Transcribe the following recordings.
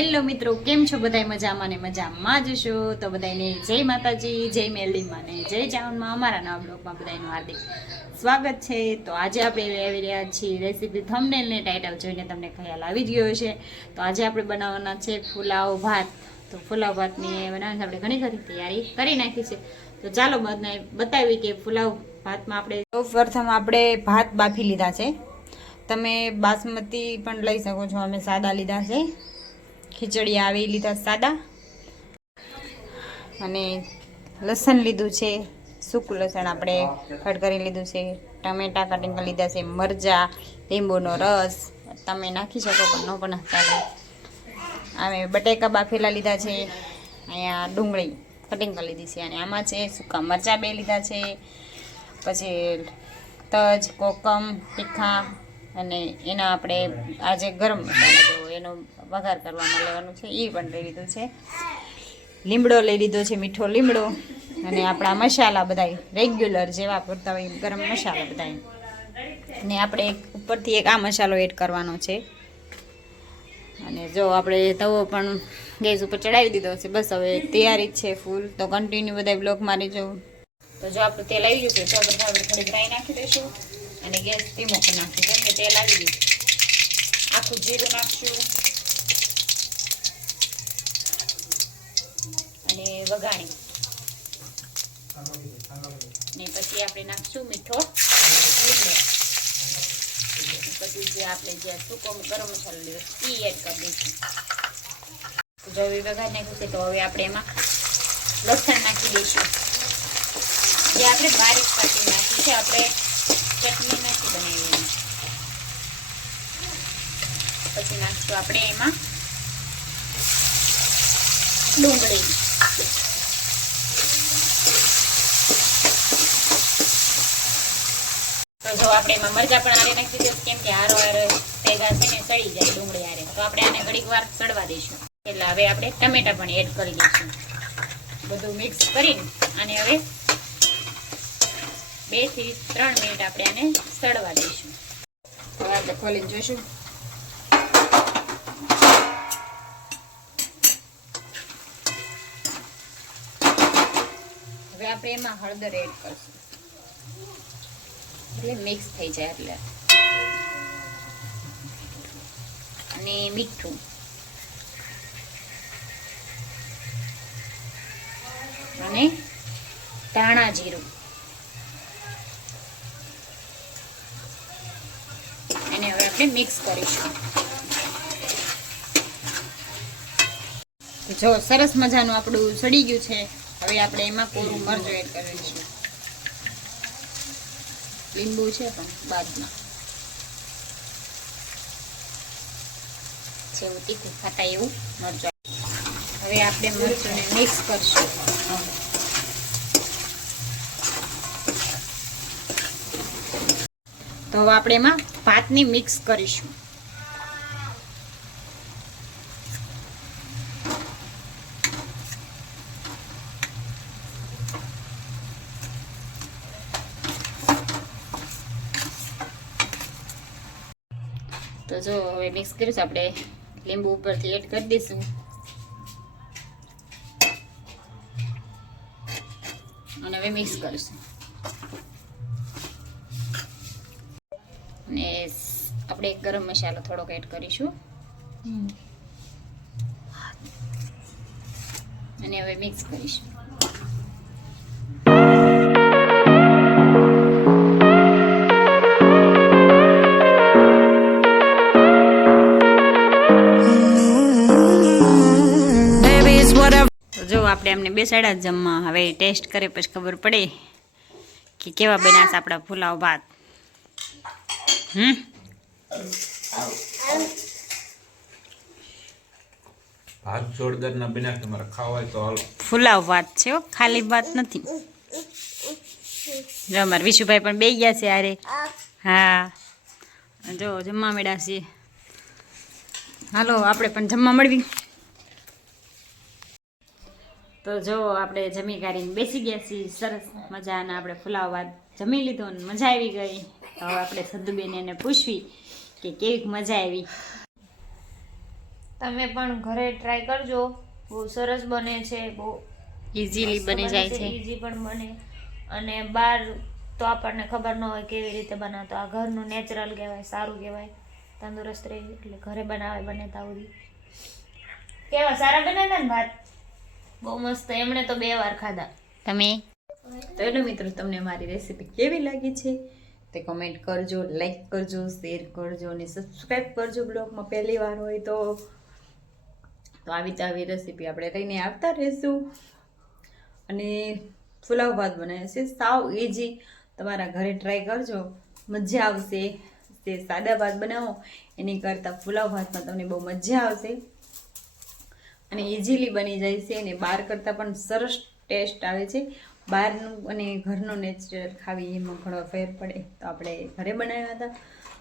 Hello મિત્રો, કેમ છો બધા મજામાં ને મજામાં જ છો? તો બધાને જય માતાજી, જય મેલડીમાં ને જય ચાવનમાં અમારા નવા બ્લોગમાં બધાનું હાર્દિક સ્વાગત છે. તો આજે આપણે આવી રહ્યા છીએ રેસીપી થંબનેલ ને ટાઇટલ જોઈને તમને ખ્યાલ આવી જ ગયો છે તો આજે આપણે બનાવવાના છે ફુલાવ ભાત. તો ફુલાવ ભાતની બનાવવાની આપણે ઘણી ખરી તૈયારી કરી નાખી છે. તો ચાલો બધાને બતાવી કે ફુલાવ ભાતમાં આપણે સૌ પ્રથમ આપણે ભાત બાફી લીધા છે. તમે બાસમતી પણ લઈ શકો છો, અમે સાદા લીધા છે. ખીચડી આવી, લીધા સાદા. અને લસણ લીધું છે, સૂકું લસણ આપણે કટ કરી લીધું છે, ટમેટા કટિંગ કરી લીધા છે, મરચાં, લીંબુનો રસ. તમે નાખી શકો પણ ન પણ ચાલે અમે બટેકા બાફેલા લીધા છે, અહીંયા ડુંગળી કટિંગ કરી લીધી છે, અને આમાં છે સૂકા મરચાં બે લીધા છે, પછી તજ, કોકમ, તીખા, અને એના આપણે આજે ગરમ મસાલા જેવો એનો વઘાર કરવામાં લેવાનું છે એ પણ લઈ લીધું છે. લીમડો લઈ લીધો છે, મીઠો લીમડો. અને આપણા મસાલા બધાય રેગ્યુલર જેવા પૂરતા હોય ગરમ મસાલા બધાય. અને આપણે એક ઉપરથી એક આ મસાલો એડ કરવાનો છે. અને જો આપણે તવો પણ ગેસ ઉપર ચડાવી દીધો છે, બસ હવે તૈયારી જ છે ફૂલ તો કન્ટિન્યુ બધા બ્લોક મારી જવું તો જો આપણું તેલ આવી ગયું છે, તો બધા આપણે થોડી ગ્રાઈ નાખી દઈશું. અને ગેસ ધીમો કરી નાખીશું, કેમ કે તેલ આવી ગયું આખું જીરું નાખશું. અને વઘાણી. ને પછી આપણે નાખશું મીઠો પછી જે આપણે જે સૂકો ગરમ મસાલો લીધો એ એડ કરી દઈશું. જો એ વઘાર નાખ્યું છે, તો હવે આપણે એમાં લસણ નાખી દઈશું. જે આપણે બારીક પાટી નાખી છે, આપણે ચટણી નથી બનાવી એની પછી નાખશું આપણે એમાં ડુંગળી. જો આપણે એમાં મરચા પણ આરે નાખી દીધું કેમ કે હારો હારો ભેગા છે સડી જાય ડુંગળી આરે તો આપણે આને ઘડીક વાર સડવા દઈશું. એટલે હવે આપણે ટમેટા પણ એડ કરી દઈશું. બધું મિક્સ કરીને અને હવે બેથી ત્રણ મિનિટ આપણે આને સડવા દઈશું. ખોલીને જોઈશું. આપણે એમાં હળદર એડ કરશું. એટલે મિક્સ થઈ જાય એટલે. અને મીઠું. અને ધાણા જીરું. અને હવે આપણે મિક્સ કરીશું. જો સરસ મજાનું આપણું સડી ગયું છે. હવે આપણે એમાં કોરું મરચું એડ કરીશું. લીંબુ છે પણ બાદમાં. જેવું તીખું ખાતા એવું મરચું હવે આપણે મરચુંને મિક્સ કરશું. તો હવે આપણે એમાં ભાતની મિક્સ કરીશું. તો જો હવે મિક્સ કરીશું આપણે લીંબુ ઉપરથી એડ કરી દઈશું. અને હવે મિક્સ કરીશું. અને આપણે ગરમ મસાલો થોડોક એડ કરીશું. અને હવે મિક્સ કરીશું. આપણે એમને બેસાડ્યા જમવા. હવે ટેસ્ટ કરે પછી ખબર પડે કે કેવા બન્યા છે આપણા ફુલાવ ભાત. હમ? ભાત જોરદાર ના બન્યા તમારે ખાવા તો હાલો. ફુલાવ ભાત છે હો ખાલી ભાત નથી. જો અમારા વિશુભાઈ પણ બે ગયા છે આરે હા. જો જમવા મળ્યા છીએ હાલો આપણે પણ જમવા મળવી. તો જો આપણે જમી કાઢીને બેસી ગયા છીએ સરસ મજાના આપણે ફુલાવવાદ જમી લીધો ને મજા આવી ગઈ. તો હવે આપણે સદ્દુબેન એને પૂછવી કે કેવી મજા આવી. તમે પણ ઘરે ટ્રાય કરજો. બહુ સરસ બને છે બહુ ઇઝીલી બની જાય છે ઇઝી પણ બને. અને બહાર તો આપણને ખબર ન હોય કેવી રીતે બનાવતો. આ ઘરનું નેચરલ કહેવાય સારું કહેવાય. તંદુરસ્ત રહે એટલે ઘરે બનાવે બને તાવડી કેવા સારા બનાવ્યા ને ભાત? બહુ મસ્ત. એમણે તો બે વાર ખાધા. તમે? તો એનો મિત્રો, તમને મારી રેસીપી કેવી લાગી છે? તે કમેન્ટ કરજો લાઈક કરજો શેર કરજો અને સબસ્ક્રાઈબ કરજો બ્લોગમાં. પહેલી વાર હોય તો. તો આવી આવી રેસીપી આપણે લઈને આવતા રહીશું. અને પુલાવ ભાત બનાવે છે. સાવ ઇઝી તમારા ઘરે ટ્રાય કરજો. મજા આવશે. તે સાદા ભાત બનાવો. એની કરતાં પુલાવ ભાતમાં તમને બહુ મજા આવશે. અને ઇઝીલી બની જાય છે અને બહાર કરતાં પણ સરસ ટેસ્ટ આવે છે. બહારનું અને ઘરનું નેચરલ ખાવી એમાં ઘણો ફેર પડે. તો આપણે ઘરે બનાવ્યા હતા.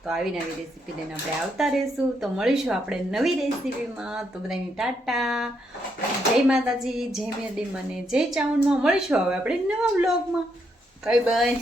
તો આવી નવી રેસીપી લઈને આપણે આવતા રહીશું. તો મળીશું આપણે નવી રેસીપીમાં તો બધાની ટાટા. જય માતાજી, જય મેદી મને જય ચાવણમાં મળીશું હવે આપણે નવા બ્લોગમાં કઈ બાય